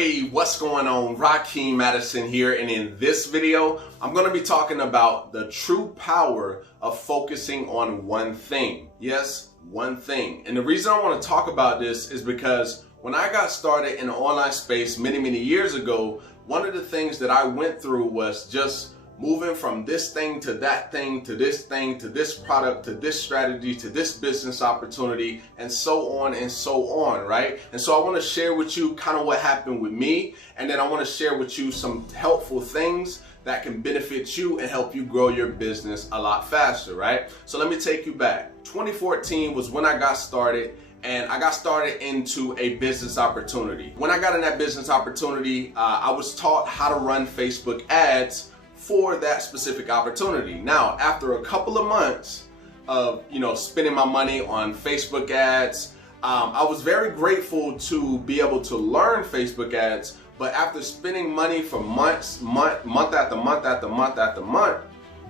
Hey, what's going on? Rakeem Madison here, and in this video, I'm going to be talking about the true power of focusing on one thing. Yes, one thing. And the reason I want to talk about this is because when I got started in the online space many years ago, one of the things that I went through was just moving from this thing to that thing to this thing to this product to this strategy to this business opportunity and so on, right? And so I want to share with you kind of what happened with me, and then I want to share with you some helpful things that can benefit you and help you grow your business a lot faster, right? So let me take you back. 2014 was when I got started. And I got started into a business opportunity. When I got in that business opportunity, I was taught how to run Facebook ads for that specific opportunity. Now, after a couple of months of spending my money on Facebook ads, I was very grateful to be able to learn Facebook ads. But after spending money for month after month,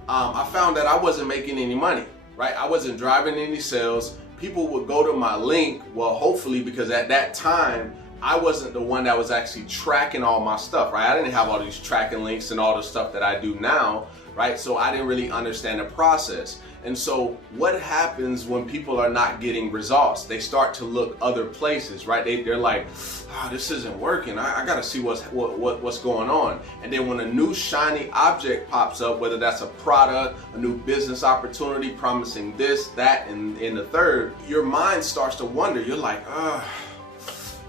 I found that I wasn't making any money. Right? I wasn't driving any sales. People would go to my link, well, hopefully, because at that time, I wasn't the one that was actually tracking all my stuff, right? I didn't have all these tracking links and all the stuff that I do now, right? So I didn't really understand the process. And so what happens when people are not getting results? They start to look other places, right? They're like, oh, this isn't working. I gotta see what's going on. And then when a new shiny object pops up, whether that's a product, a new business opportunity promising this, that, and the third, your mind starts to wonder. You're like,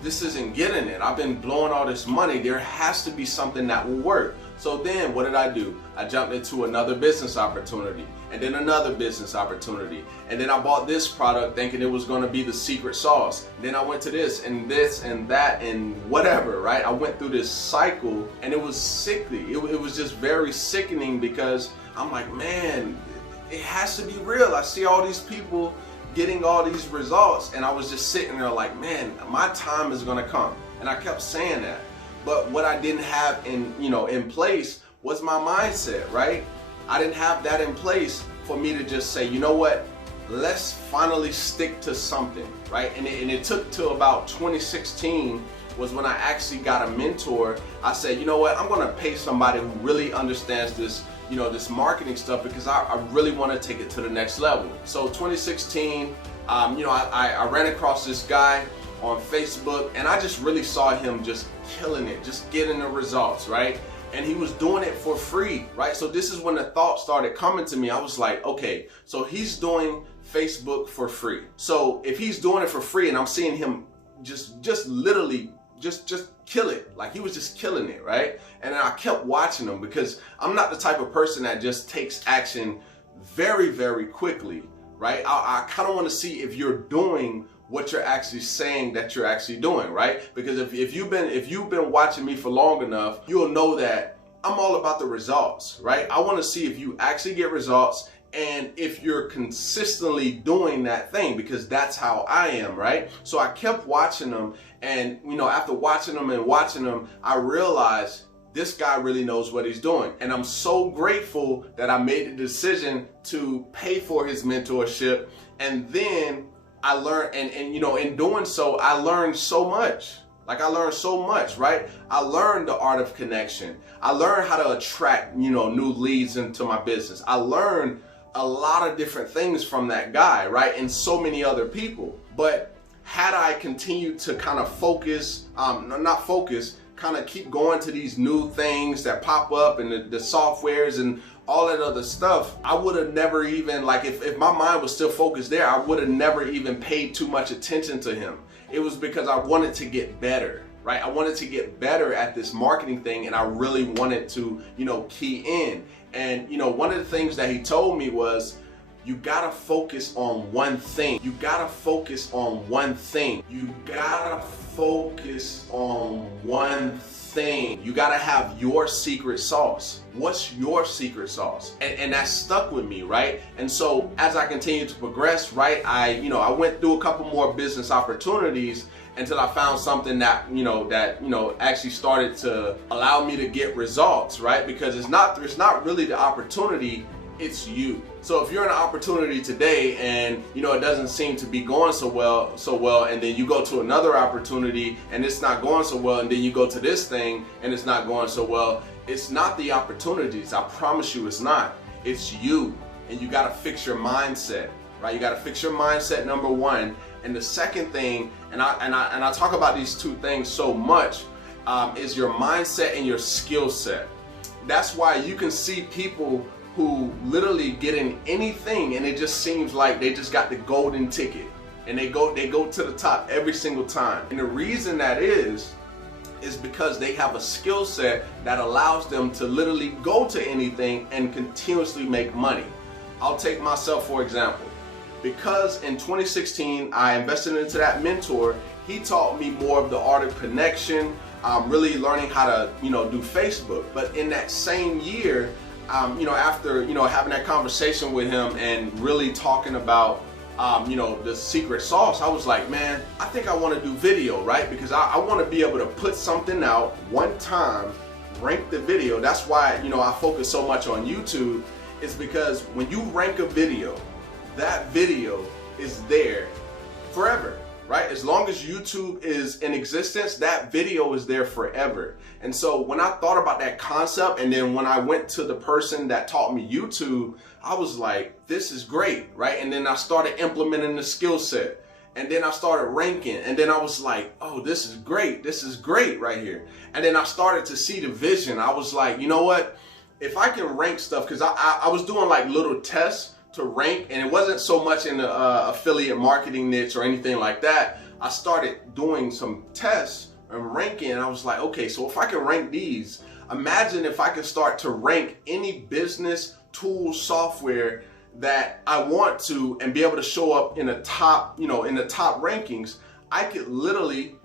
this isn't getting it. I've been blowing all this money. There has to be something that will work. So then what did I do? I jumped into another business opportunity, and then another business opportunity. And then I bought this product thinking it was going to be the secret sauce. Then I went to this and that and whatever, right? I went through this cycle, and it was sickly. It was just very sickening, because I'm like, man, it has to be real. I see all these people getting all these results, and I was just sitting there like, man, my time is going to come. And I kept saying that. But what I didn't have in place was my mindset, right? I didn't have that in place for me to just say, you know what, let's finally stick to something, right? And it took till about 2016 was when I actually got a mentor. I said, you know what, I'm gonna pay somebody who really understands this, this marketing stuff, because I really want to take it to the next level. So 2016, I ran across this guy on Facebook, and I just really saw him just killing it, just getting the results, right? And he was doing it for free, right? So this is when the thought started coming to me. I was like, okay, so he's doing Facebook for free. So if he's doing it for free, and I'm seeing him just literally just kill it, like he was just killing it, right? And I kept watching him, because I'm not the type of person that just takes action very quickly, right? I kind of want to see if you're doing what you're actually saying that you're actually doing, right? Because if you've been watching me for long enough, you'll know that I'm all about the results, right? I want to see if you actually get results, and if you're consistently doing that thing, because that's how I am, right? So I kept watching them, and after watching them, I realized this guy really knows what he's doing. And I'm so grateful that I made the decision to pay for his mentorship. And then I learned, and in doing so, I learned so much. Like, I learned so much, right? I learned the art of connection. I learned how to attract, new leads into my business. I learned a lot of different things from that guy, right? And so many other people. But had I continued to kind of kind of keep going to these new things that pop up, and the softwares and all that other stuff, I would have never even, like, if my mind was still focused there, I would have never even paid too much attention to him. It was because I wanted to get better, right? I wanted to get better at this marketing thing, and I really wanted to, key in. And, one of the things that he told me was, you gotta focus on one thing. You gotta focus on one thing. You gotta focus on one thing. You gotta have your secret sauce. What's your secret sauce? And that stuck with me, right? And so as I continued to progress, right, I went through a couple more business opportunities until I found something that actually started to allow me to get results, right? Because it's not really the opportunity, It's you. So if you're in an opportunity today and it doesn't seem to be going so well, and then you go to another opportunity and it's not going so well, and then you go to this thing and it's not going so well, it's not the opportunities. I promise you it's not. It's you. And you got to fix your mindset, right? You got to fix your mindset, number one. And the second thing, and I talk about these two things so much, is your mindset and your skill set. That's why you can see people who literally get in anything and it just seems like they just got the golden ticket and they go to the top every single time. And the reason that is because they have a skill set that allows them to literally go to anything and continuously make money. I'll take myself for example. Because in 2016 I invested into that mentor, he taught me more of the art of connection, really learning how to do Facebook. But in that same year, after having that conversation with him and really talking about the secret sauce, I was like, man, I think I want to do video, right? Because I want to be able to put something out one time, rank the video. That's why I focus so much on YouTube, is because when you rank a video, that video is there forever, right? As long as YouTube is in existence, that video is there forever. And so when I thought about that concept, and then when I went to the person that taught me YouTube, I was like, this is great, right? And then I started implementing the skill set, and then I started ranking, and then I was like, oh, this is great right here. And then I started to see the vision. I was like, you know what? If I can rank stuff, because I was doing like little tests to rank, and it wasn't so much in the affiliate marketing niche or anything like that. I started doing some tests and ranking, and I was like, okay, so if I can rank these, imagine if I could start to rank any business tool software that I want to and be able to show up in the top, in the top rankings. I could literally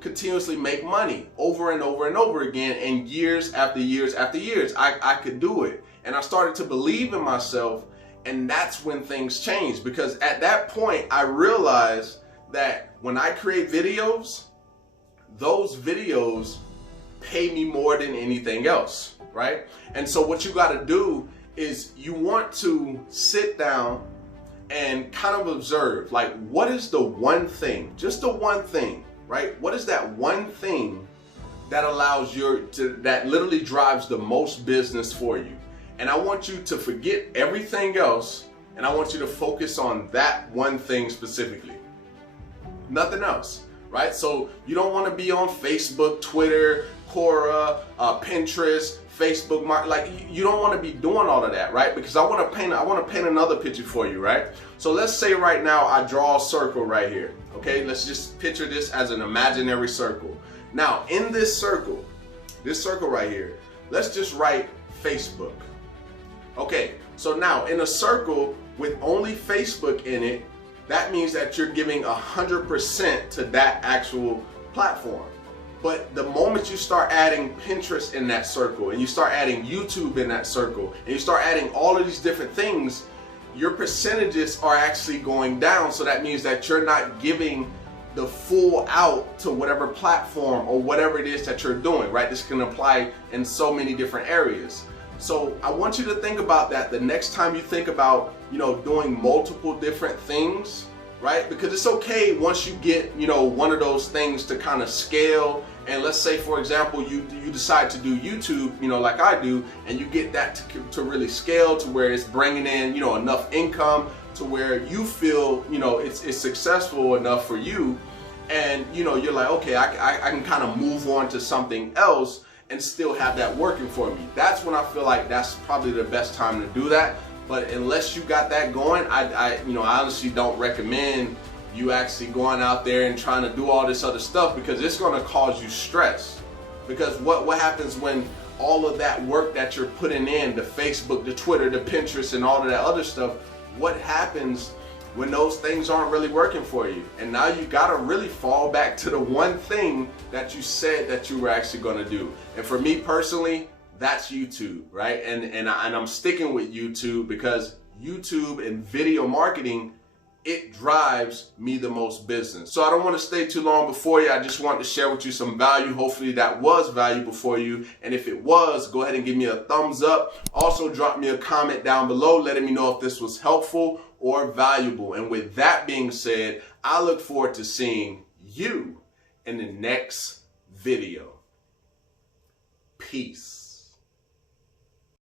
continuously make money over and over and over again, and years after years after years, I could do it. And I started to believe in myself. And that's when things change, because at that point I realized that when I create videos, those videos pay me more than anything else, right? And so what you got to do is you want to sit down and kind of observe, like, what is the one thing, just the one thing, right? What is that one thing that allows that literally drives the most business for you? And I want you to forget everything else, and I want you to focus on that one thing specifically. Nothing else, right? So you don't want to be on Facebook, Twitter, Quora, Pinterest, Facebook, like you don't want to be doing all of that, right? Because I want to paint another picture for you, right? So let's say right now I draw a circle right here. Okay, let's just picture this as an imaginary circle. Now in this circle right here, let's just write Facebook. Okay, so now in a circle with only Facebook in it, that means that you're giving 100% to that actual platform. But the moment you start adding Pinterest in that circle, and you start adding YouTube in that circle, and you start adding all of these different things, your percentages are actually going down. So that means that you're not giving the full out to whatever platform or whatever it is that you're doing, right? This can apply in so many different areas. So I want you to think about that the next time you think about, doing multiple different things, right? Because it's okay once you get, one of those things to kind of scale. And let's say, for example, you decide to do YouTube, like I do, and you get that to really scale to where it's bringing in, enough income to where you feel, it's successful enough for you. And, you're like, okay, I can kind of move on to something else and still have that working for me. That's when I feel like that's probably the best time to do that. But unless you got that going, I honestly don't recommend you actually going out there and trying to do all this other stuff, because it's going to cause you stress. Because what happens when all of that work that you're putting in, the Facebook, the Twitter, the Pinterest, and all of that other stuff, what happens when those things aren't really working for you? And now you got to really fall back to the one thing that you said that you were actually going to do. And for me personally, that's YouTube, right? And I'm sticking with YouTube because YouTube and video marketing it drives me the most business. So I don't want to stay too long before you. I just want to share with you some value. Hopefully that was valuable for you. And if it was, go ahead and give me a thumbs up. Also drop me a comment down below letting me know if this was helpful or valuable. And with that being said, I look forward to seeing you in the next video. Peace.